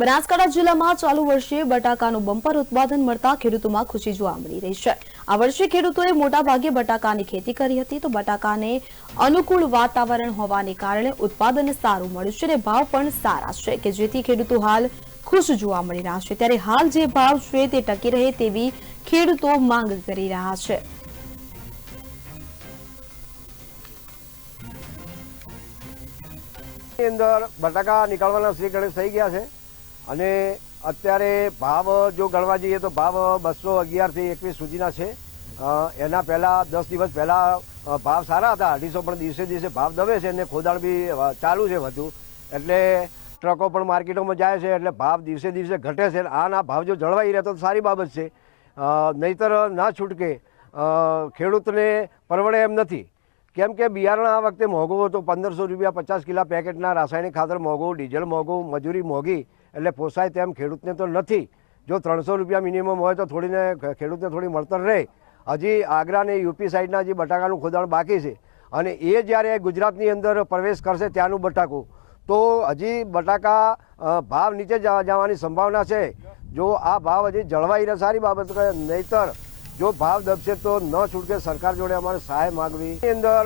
બનાસકાંઠા જિલ્લામાં ચાલુ વર્ષે બટાકાનું બમ્પર ઉત્પાદન મળતા ખેડૂતોમાં ખુશી જોવા મળી રહી છે। આ વર્ષે ખેડૂતોએ મોટાભાગે બટાકાની ખેતી કરી હતી, તો બટાકાને અનુકૂળ વાતાવરણ હોવાને કારણે ઉત્પાદન સારું મળ્યું છે અને ભાવ પણ સારા છે, કે જેથી ખેડૂતો હાલ ખુશ જોવા મળી રહ્યા છે। ત્યારે હાલ જે ભાવ છે તે ટકી રહે તેવી ખેડૂતો માંગ કરી રહ્યા છે। અંદર બટાકા નીકળવાના શ્રી ગણેશ થઈ ગયા છે અને અત્યારે ભાવ જો ગણવા જઈએ તો ભાવ 211 થી 21 સુધીના છે। એના પહેલા 10 દિવસ પહેલા ભાવ સારા હતા, 250, પણ દિવસે દિવસે ભાવ દબે છે અને ખોદાણ બી ચાલુ છે વધુ, એટલે ટ્રકો પણ માર્કેટોમાં જાય છે, એટલે ભાવ દિવસે દિવસે ઘટે છે। આના ભાવ જો જળવાઈ રહે તો સારી બાબત છે, નહીતર ના છૂટકે ખેડૂતને પરવડે એમ નથી। કેમ કે બિયારણ આ વખતે મોંઘું હતું, 1500 રૂપિયા 50 કિલા પેકેટના, રાસાયણિક ખાતર મોંઘું, ડીઝલ મોંઘું, મજૂરી મોંઘી, એટલે પોસાય તેમ ખેડૂતને તો નથી। જો 300 રૂપિયા મિનિમમ હોય તો ખેડૂતને થોડી મળતર રહે। હજી આગ્રા અને યુપી સાઈડના જે બટાકાનું ખોદાણ બાકી છે અને એ જ્યારે ગુજરાતની અંદર પ્રવેશ કરશે ત્યાંનું બટાકું, તો હજી બટાકા ભાવ નીચે જવાની સંભાવના છે। જો આ ભાવ હજી જળવાઈ રહે સારી બાબત, નહીતર જો ભાવ દબશે તો ન છૂટકે સરકાર જોડે અમારે સહાય માગવી। અંદર